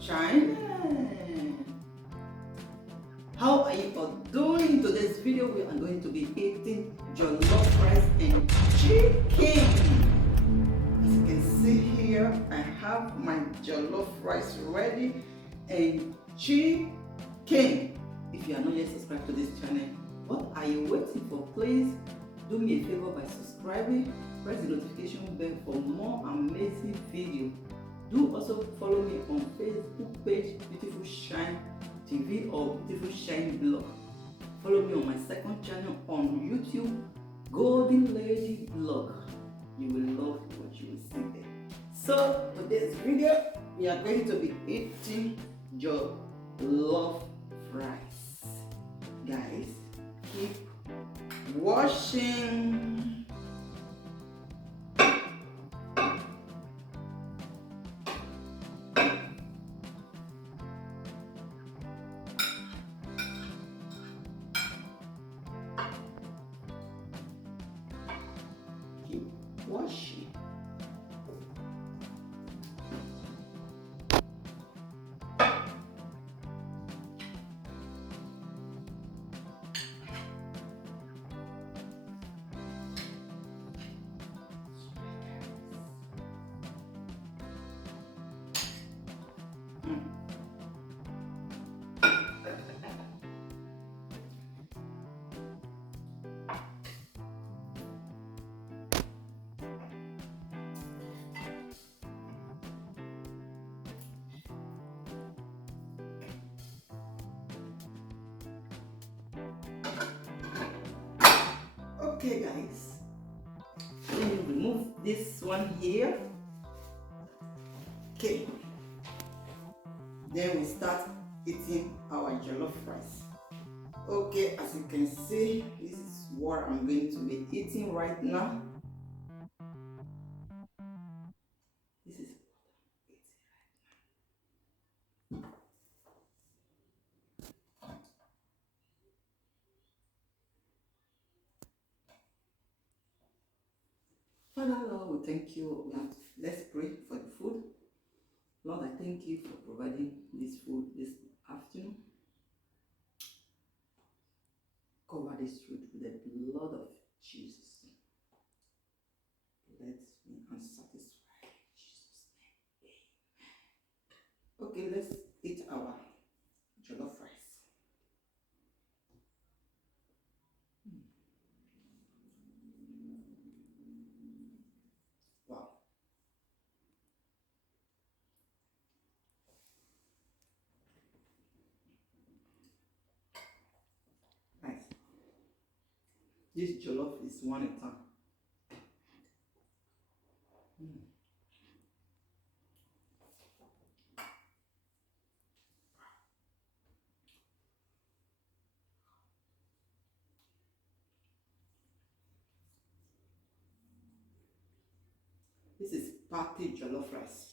China. How are you all doing? In today's video we are going to be eating jollof rice and chicken. As you can see here, I have my jollof rice ready and chicken. If you are not yet subscribed to this channel, what are you waiting for? Please do me a favor by subscribing, press the notification bell for more amazing videos. Do also follow me on Facebook page Beautiful Shine TV or Beautiful Shine Blog. Follow me on my second channel on YouTube, Golden Lady Blog. You will love what you will see there. So today's video, we are going to be eating jollof rice. Guys, keep watching. Keep watching. Okay guys, let me remove this one here. Okay, then we start eating our jollof rice. Okay, as you can see, this is what I'm going to be eating right now. This is Father Lord, we thank you. Let's pray for the food. Lord, I thank you for providing this food this afternoon. Cover this food with the blood of Jesus. Let me unsatisfied in Jesus' name. Okay, let's eat our jollof rice. Wow. Nice. This jollof is one a time. This is party jollof rice.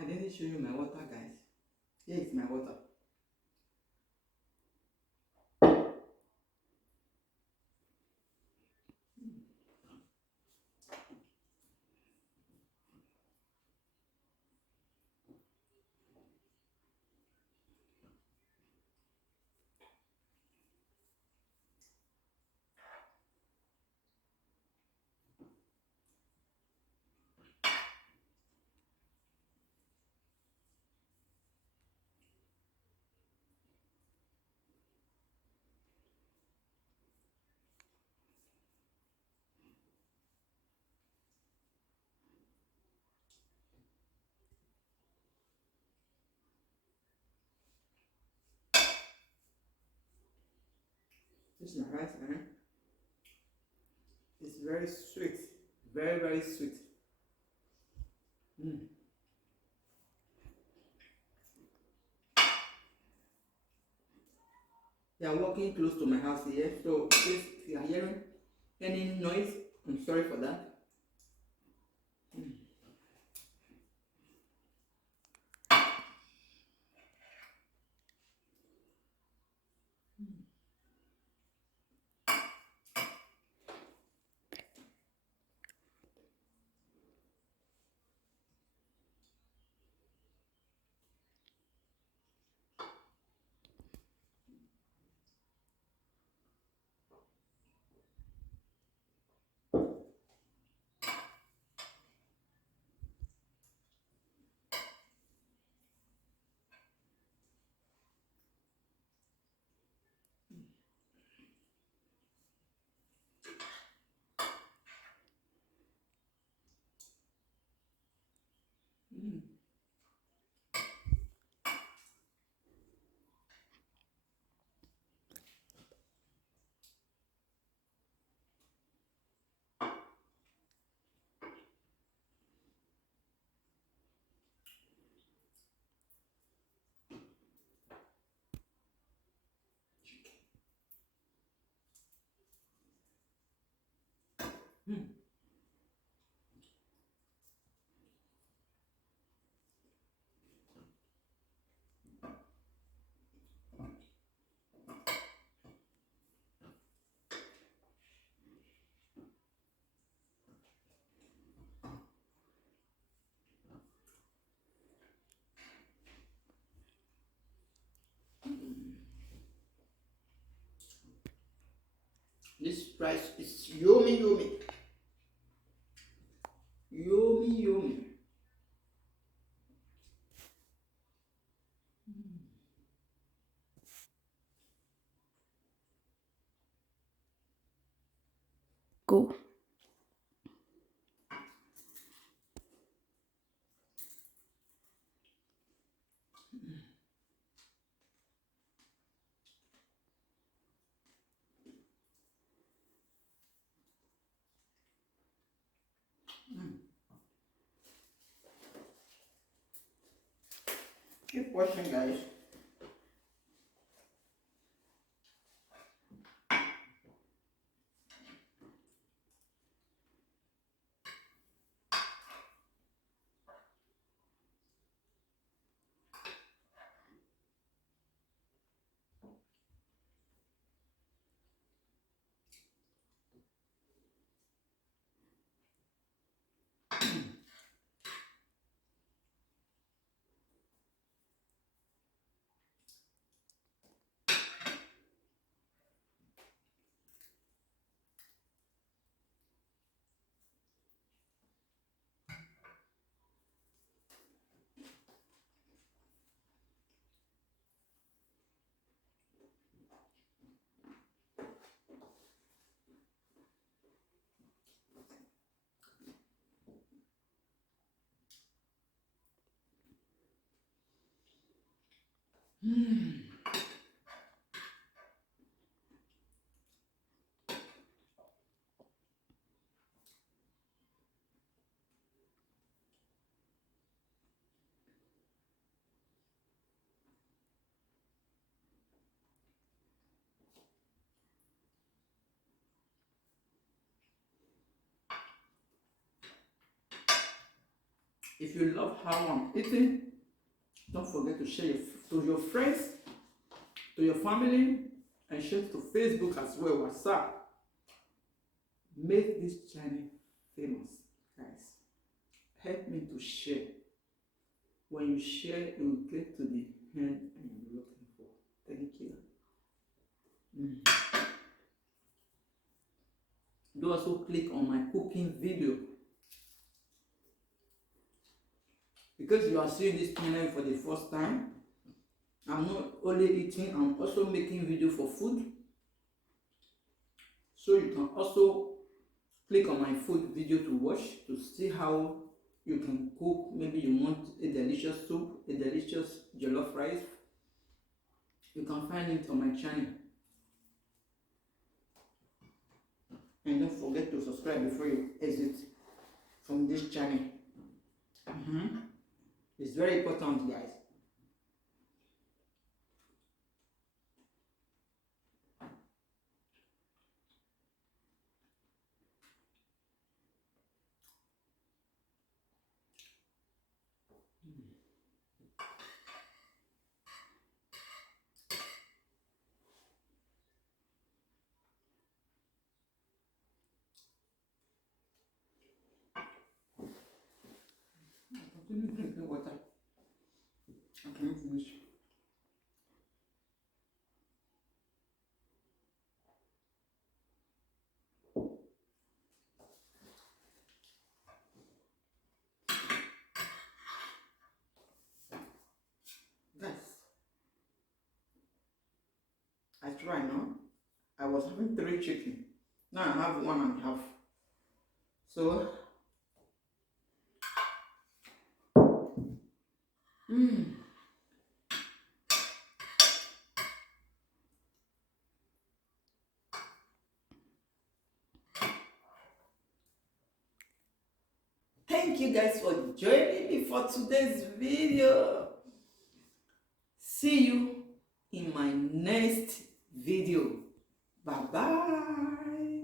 I didn't show you my water, guys. Here is my water. This is my rice, man. It's very sweet. Very, very sweet. They are walking close to my house here, so please, if you are hearing any noise, I'm sorry for that. This rice is yummy, yummy. Yummy, yummy. Go. Keep watching, guys. If you love how I'm eating, don't forget to share to your friends, to your family, and share to Facebook as well, WhatsApp. Make this channel famous, guys. Help me to share. When you share, you will get to the end I'm looking for. Thank you. Do also click on my cooking video. Because you are seeing this channel for the first time, I'm not only eating, I'm also making video for food. So you can also click on my food video to watch to see how you can cook. Maybe you want a delicious soup, a delicious jollof rice. You can find it on my channel. And don't forget to subscribe before you exit from this channel. It's very important, guys. Continue drinking water. I can't finish. Guys, I try now. I was having 3 chicken. Now I have 1.5. So Thank you guys for joining me for today's video. See you in my next video. Bye bye.